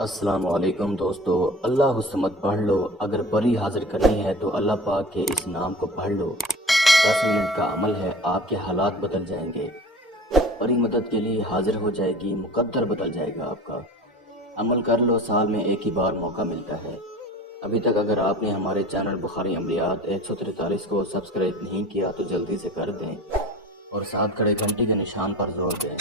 السلام علیکم دوستو، اللہ الصمد پڑھ لو۔ اگر پری حاضر کرنی ہے تو اللہ پاک کے اس نام کو پڑھ لو۔ 10 منٹ کا عمل ہے، آپ کے حالات بدل جائیں گے۔ پری مدد کے لیے حاضر ہو جائے گی، مقدر بدل جائے گا آپ کا۔ عمل کر لو، سال میں ایک ہی بار موقع ملتا ہے۔ ابھی تک اگر آپ نے ہمارے چینل بخاری عملیات 143 کو سبسکرائب نہیں کیا تو جلدی سے کر دیں اور ساتھ کھڑے گھنٹی کے نشان پر زور دیں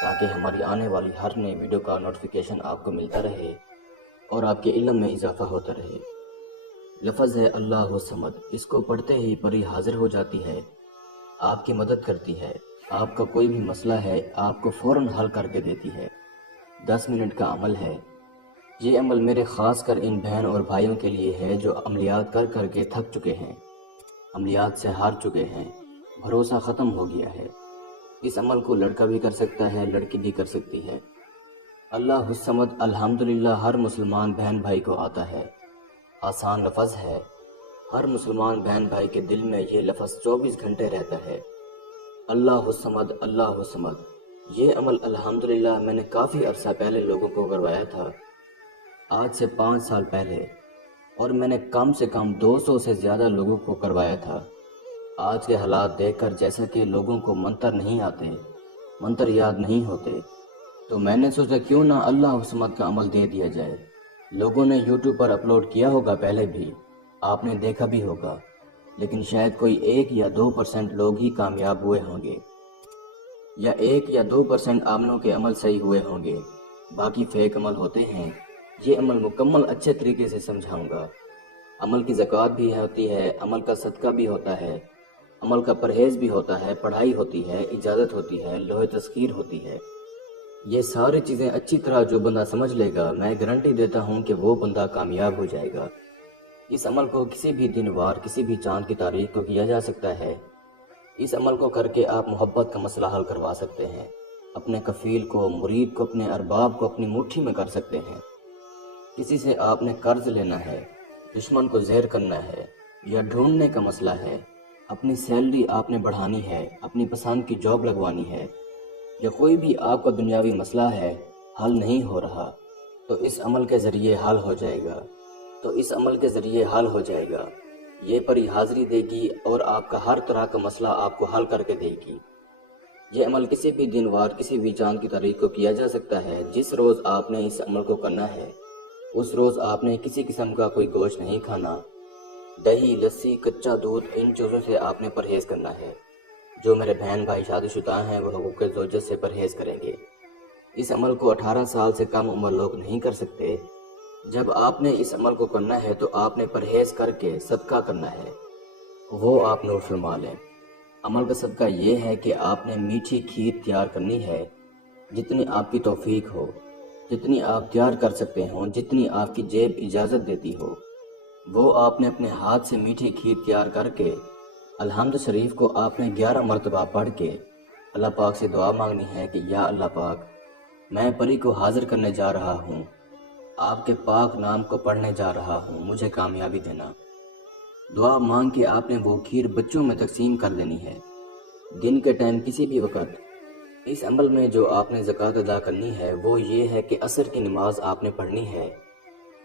تاکہ ہماری آنے والی ہر نئی ویڈیو کا نوٹیفیکیشن آپ کو ملتا رہے اور آپ کے علم میں اضافہ ہوتا رہے۔ لفظ ہے اللہ الصمد، اس کو پڑھتے ہی پری حاضر ہو جاتی ہے، آپ کی مدد کرتی ہے۔ آپ کا کوئی بھی مسئلہ ہے آپ کو فوراً حل کر کے دیتی ہے۔ 10 منٹ کا عمل ہے۔ یہ عمل میرے خاص کر ان بہن اور بھائیوں کے لیے ہے جو عملیات کر کر کے تھک چکے ہیں، عملیات سے ہار چکے ہیں، بھروسہ ختم ہو گیا ہے۔ اس عمل کو لڑکا بھی کر سکتا ہے، لڑکی بھی کر سکتی ہے۔ اللہ الصمد الحمدللہ ہر مسلمان بہن بھائی کو آتا ہے۔ آسان لفظ ہے، ہر مسلمان بہن بھائی کے دل میں یہ لفظ 24 گھنٹے رہتا ہے۔ اللہ الصمد، اللہ الصمد۔ یہ عمل الحمدللہ میں نے کافی عرصہ پہلے لوگوں کو کروایا تھا، آج سے 5 سال پہلے، اور میں نے کم سے کم 200 سے زیادہ لوگوں کو کروایا تھا۔ آج کے حالات دیکھ کر جیسا کہ لوگوں کو منتر نہیں آتے، منتر یاد نہیں ہوتے، تو میں نے سوچا کیوں نہ اللہ الصمد کا عمل دے دیا جائے۔ لوگوں نے یوٹیوب پر اپلوڈ کیا ہوگا پہلے بھی، آپ نے دیکھا بھی ہوگا، لیکن شاید کوئی 1 یا 2% لوگ ہی کامیاب ہوئے ہوں گے، یا 1 یا 2% آمنوں کے عمل صحیح ہوئے ہوں گے، باقی فیک عمل ہوتے ہیں۔ یہ عمل مکمل اچھے طریقے سے سمجھاؤں گا۔ عمل کی زکوٰۃ بھی ہوتی ہے، عمل کا صدقہ بھی ہوتا ہے، عمل کا پرہیز بھی ہوتا ہے، پڑھائی ہوتی ہے، اجازت ہوتی ہے، لوح تذکیر ہوتی ہے۔ یہ ساری چیزیں اچھی طرح جو بندہ سمجھ لے گا، میں گارنٹی دیتا ہوں کہ وہ بندہ کامیاب ہو جائے گا۔ اس عمل کو کسی بھی دن وار، کسی بھی چاند کی تاریخ کو کیا جا سکتا ہے۔ اس عمل کو کر کے آپ محبت کا مسئلہ حل کروا سکتے ہیں، اپنے کفیل کو، مرید کو، اپنے ارباب کو اپنی مٹھی میں کر سکتے ہیں۔ کسی سے آپ نے قرض لینا ہے، دشمن کو زہر کرنا ہے، یا ڈھونڈنے کا مسئلہ ہے، اپنی سیلری آپ نے بڑھانی ہے، اپنی پسند کی جاب لگوانی ہے، یا کوئی بھی آپ کا دنیاوی مسئلہ ہے، حل نہیں ہو رہا، تو اس عمل کے ذریعے حل ہو جائے گا، یہ پری حاضری دے گی اور آپ کا ہر طرح کا مسئلہ آپ کو حل کر کے دے گی۔ یہ عمل کسی بھی دن وار، کسی بھی چاند کی تاریخ کو کیا جا سکتا ہے۔ جس روز آپ نے اس عمل کو کرنا ہے اس روز آپ نے کسی قسم کا کوئی گوشت نہیں کھانا، دہی، لسی، کچا دودھ، ان چیزوں سے آپ نے پرہیز کرنا ہے۔ جو میرے بہن بھائی شادی شدہ ہیں وہ حقوق زوجت سے پرہیز کریں گے۔ اس عمل کو 18 سال سے کم عمر لوگ نہیں کر سکتے۔ جب آپ نے اس عمل کو کرنا ہے تو آپ نے پرہیز کر کے صدقہ کرنا ہے، وہ آپ نوٹ فرما لیں۔ عمل کا صدقہ یہ ہے کہ آپ نے میٹھی کھیر تیار کرنی ہے، جتنی آپ کی توفیق ہو، جتنی آپ تیار کر سکتے ہوں، جتنی آپ کی جیب اجازت دیتی ہو، وہ آپ نے اپنے ہاتھ سے میٹھی کھیر تیار کر کے الحمد شریف کو آپ نے 11 مرتبہ پڑھ کے اللہ پاک سے دعا مانگنی ہے کہ یا اللہ پاک، میں پری کو حاضر کرنے جا رہا ہوں، آپ کے پاک نام کو پڑھنے جا رہا ہوں، مجھے کامیابی دینا۔ دعا مانگ کے آپ نے وہ کھیر بچوں میں تقسیم کر دینی ہے، دن کے ٹائم کسی بھی وقت۔ اس عمل میں جو آپ نے زکوٰۃ ادا کرنی ہے وہ یہ ہے کہ عصر کی نماز آپ نے پڑھنی ہے۔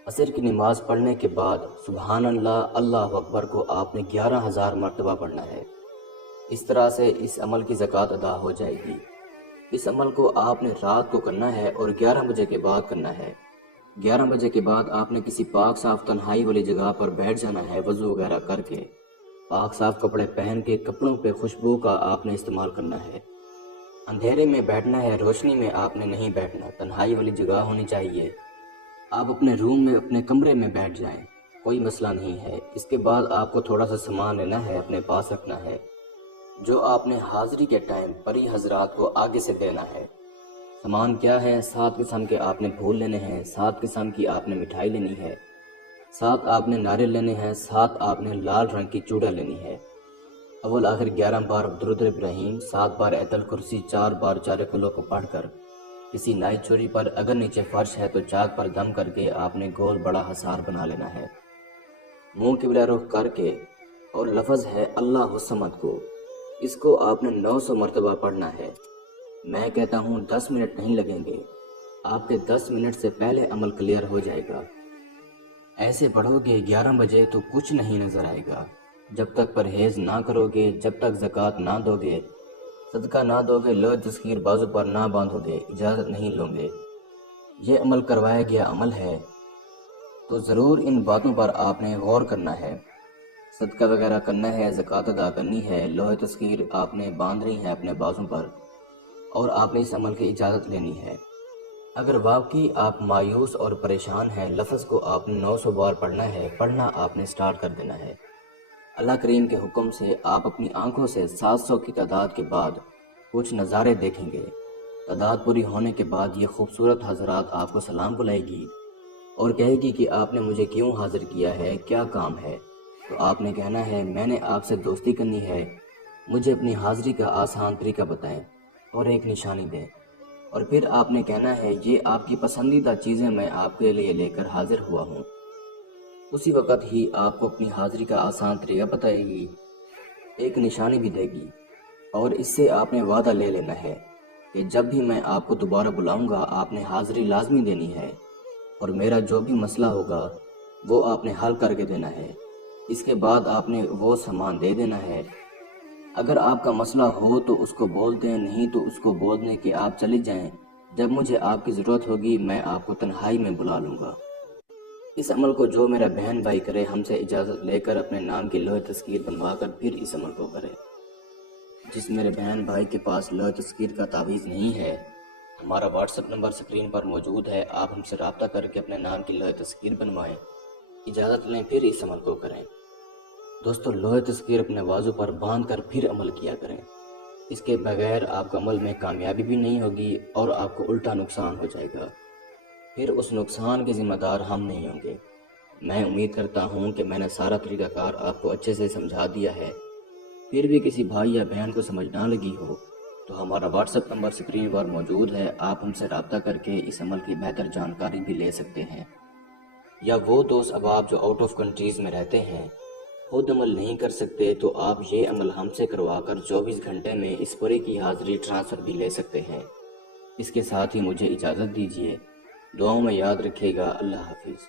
عصر کی نماز پڑھنے کے بعد سبحان اللہ، اللہ اکبر کو آپ نے 11,000 مرتبہ پڑھنا ہے۔ اس طرح سے اس عمل کی زکوٰۃ ادا ہو جائے گی۔ اس عمل کو آپ نے رات کو کرنا ہے اور 11 بجے کے بعد کرنا ہے۔ 11 بجے کے بعد آپ نے کسی پاک صاف تنہائی والی جگہ پر بیٹھ جانا ہے، وضو وغیرہ کر کے، پاک صاف کپڑے پہن کے، کپڑوں پہ خوشبو کا آپ نے استعمال کرنا ہے۔ اندھیرے میں بیٹھنا ہے، روشنی میں آپ نے نہیں بیٹھنا، تنہائی والی جگہ ہونی چاہیے۔ آپ اپنے روم میں، اپنے کمرے میں بیٹھ جائیں، کوئی مسئلہ نہیں ہے۔ اس کے بعد آپ کو تھوڑا سا سامان لینا ہے، اپنے پاس رکھنا ہے، جو آپ نے حاضری کے ٹائم پری حضرات کو آگے سے دینا ہے۔ سامان کیا ہے؟ 7 قسم کے آپ نے پھول لینے ہیں، 7 قسم کی آپ نے مٹھائی لینی ہے، 7 آپ نے ناریل لینے ہیں، 7 آپ نے لال رنگ کی چوڑا لینی ہے۔ اول آخر 11 بار درود ابراہیم، 7 بار ایت الکرسی، 4 بار چارے کلو کو پڑھ کر کسی نائی چوری پر، اگر نیچے فرش ہے تو چاک پر دم کر کے آپ نے گول بڑا حصار بنا لینا ہے، منہ قبلہ رخ کر کے، اور لفظ ہے اللہ الصمد کو، اس کو آپ نے 900 مرتبہ پڑھنا ہے۔ میں کہتا ہوں 10 منٹ نہیں لگیں گے، آپ کے 10 منٹ سے پہلے عمل کلیئر ہو جائے گا۔ ایسے پڑھو گے 11 بجے تو کچھ نہیں نظر آئے گا۔ جب تک پرہیز نہ کرو گے، جب تک زکوٰۃ نہ دو گے، صدقہ نہ دو گے، لوح تسخیر بازو پر نہ باندھو گے، اجازت نہیں لو گے، یہ عمل کروایا گیا عمل ہے، تو ضرور ان باتوں پر آپ نے غور کرنا ہے۔ صدقہ وغیرہ کرنا ہے، زکوٰۃ ادا کرنی ہے، لوح تسخیر آپ نے باندھنی ہے اپنے بازوں پر، اور آپ نے اس عمل کی اجازت لینی ہے۔ اگر واقعی آپ مایوس اور پریشان ہیں، لفظ کو آپ نے 900 بار پڑھنا ہے، پڑھنا آپ نے سٹارٹ کر دینا ہے۔ اللہ کریم کے حکم سے آپ اپنی آنکھوں سے 700 کی تعداد کے بعد کچھ نظارے دیکھیں گے۔ تعداد پوری ہونے کے بعد یہ خوبصورت حضرات آپ کو سلام بلائے گی اور کہے گی کہ آپ نے مجھے کیوں حاضر کیا ہے، کیا کام ہے؟ تو آپ نے کہنا ہے میں نے آپ سے دوستی کرنی ہے، مجھے اپنی حاضری کا آسان طریقہ بتائیں اور ایک نشانی دیں۔ اور پھر آپ نے کہنا ہے یہ آپ کی پسندیدہ چیزیں میں آپ کے لیے لے کر حاضر ہوا ہوں۔ اسی وقت ہی آپ کو اپنی حاضری کا آسان طریقہ بتائے گی، ایک نشانی بھی دے گی، اور اس سے آپ نے وعدہ لے لینا ہے کہ جب بھی میں آپ کو دوبارہ بلاؤں گا آپ نے حاضری لازمی دینی ہے، اور میرا جو بھی مسئلہ ہوگا وہ آپ نے حل کر کے دینا ہے۔ اس کے بعد آپ نے وہ سامان دے دینا ہے۔ اگر آپ کا مسئلہ ہو تو اس کو بول دیں، نہیں تو اس کو بول دیں کہ آپ چلی جائیں، جب مجھے آپ کی ضرورت ہوگی میں آپ کو تنہائی میں بلا لوں گا۔ اس عمل کو جو میرا بہن بھائی کرے ہم سے اجازت لے کر اپنے نام کی لوح تسخیر بنوا کر پھر اس عمل کو کرے۔ جس میرے بہن بھائی کے پاس لوح تسخیر کا تعویذ نہیں ہے، ہمارا واٹس ایپ نمبر سکرین پر موجود ہے، آپ ہم سے رابطہ کر کے اپنے نام کی لوح تسخیر بنوائیں، اجازت لیں، پھر اس عمل کو کریں۔ دوستو، لوح تسخیر اپنے بازو پر باندھ کر پھر عمل کیا کریں، اس کے بغیر آپ کو عمل میں کامیابی بھی نہیں ہوگی اور آپ کو الٹا نقصان ہو جائے گا، پھر اس نقصان کے ذمہ دار ہم نہیں ہوں گے۔ میں امید کرتا ہوں کہ میں نے سارا طریقہ کار آپ کو اچھے سے سمجھا دیا ہے۔ پھر بھی کسی بھائی یا بہن کو سمجھ نہ لگی ہو تو ہمارا واٹس ایپ نمبر سکرین پر موجود ہے، آپ ہم سے رابطہ کر کے اس عمل کی بہتر جانکاری بھی لے سکتے ہیں۔ یا وہ دوست احباب جو آؤٹ آف کنٹریز میں رہتے ہیں، خود عمل نہیں کر سکتے، تو آپ یہ عمل ہم سے کروا کر 24 گھنٹے میں اس پورے کی حاضری ٹرانسفر بھی لے سکتے ہیں۔ اس کے ساتھ ہی مجھے اجازت دیجیے، دعاؤں میں یاد رکھیے گا۔ اللہ حافظ۔